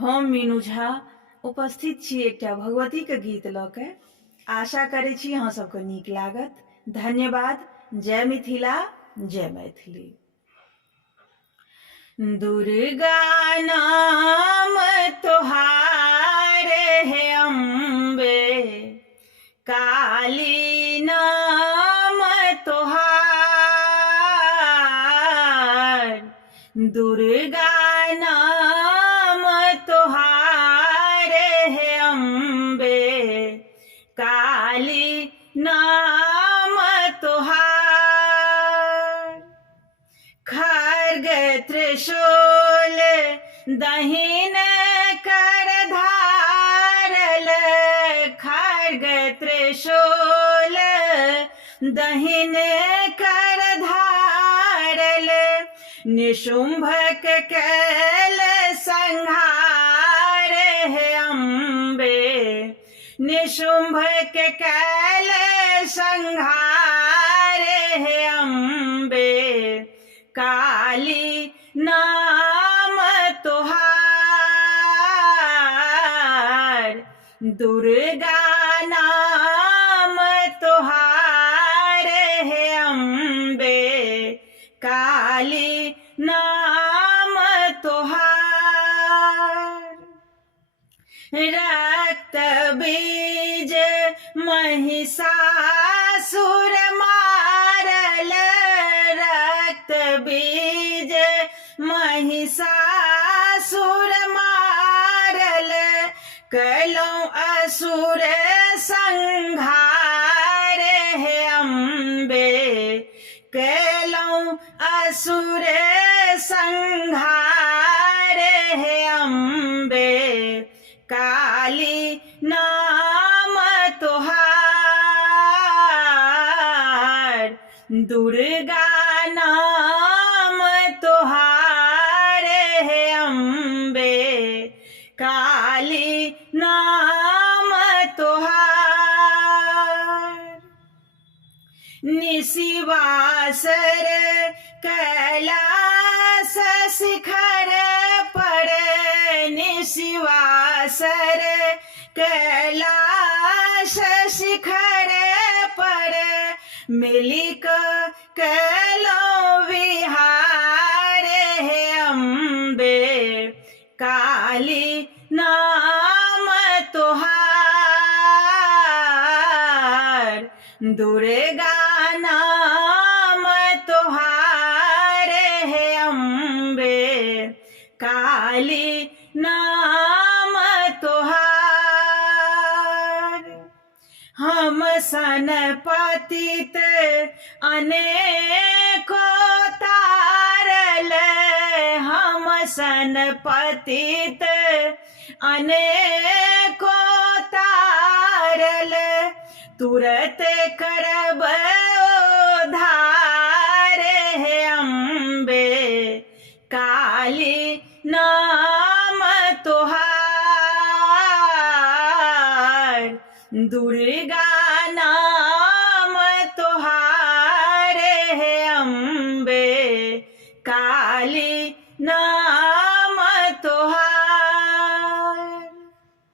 हम मीनू झा उपस्थित छी एकटा भगवती के गीत लऽ के। आशा करै छी अहाँ सबके नीक लागत। धन्यवाद। जय मिथिला, जय मैथिली। दुर्गा नाम तोहार है अम्बे, काली नाम तोहार। दुर्गा नाम तोहार है अम्बे, काली नाम तोहार। खड्ग त्रिशूल दहिन कर धारल, खड्ग त्रिशूल दहिन कर धारल। निशुंभक कैल संहार है अम्बे, निशुंभक कैल संहार है अम्बे, काली नाम तोहार। दुर्गा नाम तोहार है अम्बे, काली नाम तोहार। रक्त बीज महिषासुर मारल, रक्त बीज महिषासुर मारल। कलौं असुर संहार है अम्बे, कलौं असुर संहार है अम्बे, काली नाम तोहार। दुर्गा नाम तोहार है अम्बे, काली नाम तोहार। निशिवासर कैलास शिखर पर, निशिवासर कैलास शिखर पर। मिलिक कैलौं विहार है अम्बे, काली नाम तोहार। दुर्गा नाम तोहार है अम्बे, काली नाम तोहार। हम सन पतित अनेको तारल, हम सन पतित अनेको तारल। तुरत करब उद्धार है अम्बे, काली नाम तोहार। दुर्गा नाम तोहार।